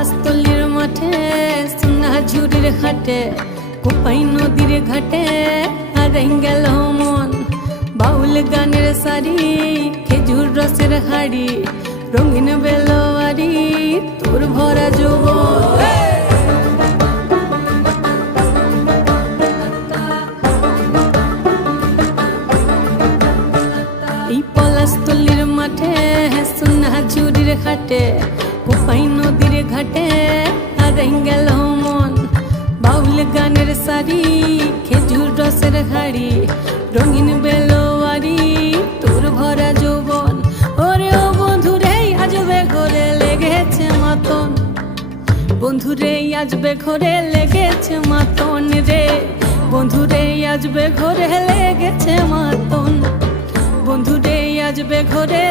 পলাশতলির মাঠে সোনা ঝুড়ির হাটে কোপাই নদীর ঘাটে হারাই গেল মন বাউল গানের সারি খেজুর রসের হাড়ি রঙিন বেলোয়ারি তোর ভরা যৌবন এই পলাশতলির মাঠে সোনা ঝুড়ির হাটে কোপাই নদীর ঘাটে হারাই গেল মন বাউল গানের সারি খেজুর রসের হাড়ি রঙিন বেলোয়ারি তোর ভরা যৌবন ওরে ও বন্ধুরে আজবে ঘরে লেগেছে মাতন বন্ধুরে আজবে ঘরে লেগেছে মাতন রে বন্ধুরে আজবে ঘরে লেগেছে মাতন বন্ধুরে আজবে ঘরে